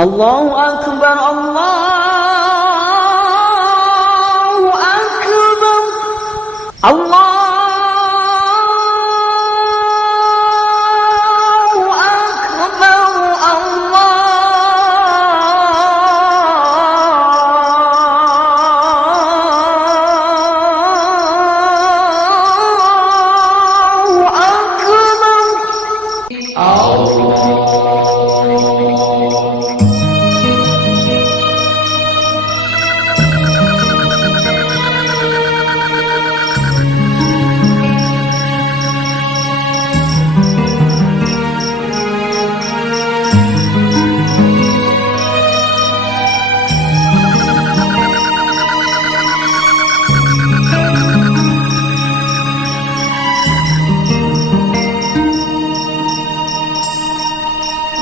Allahu Akbar, Allahu Akbar, Allahu Akbar, Allahu Akbar,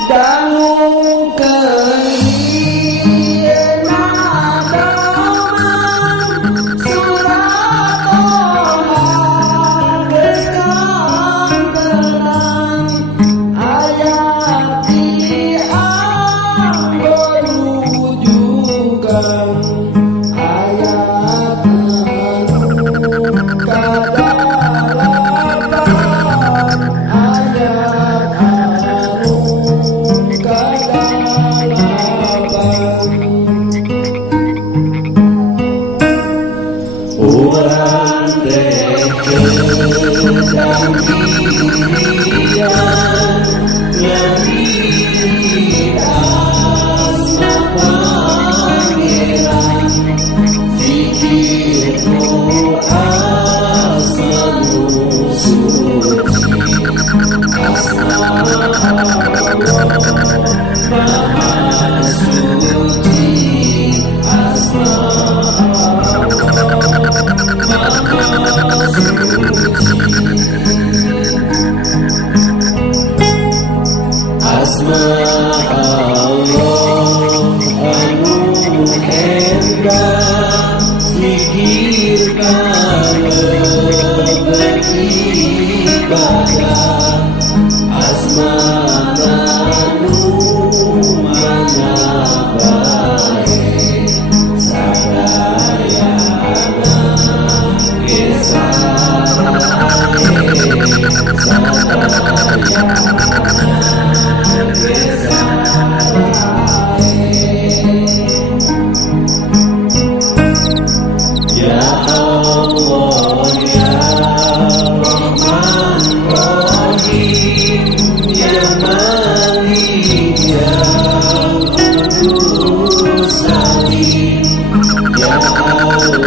dangu kehiena daman surat geus kanggeran ayat diambil rujukan ayat anu kadalapan ayat urang teh sedang dirian nyari asma pangeran zikir asma suci asma maha suci asma asma Allah anu endah zikirkan beribadah asma anu mana baik sadayana ya Allah ya Rahman Rahim ya Malik ya Qudus Salim ya Allah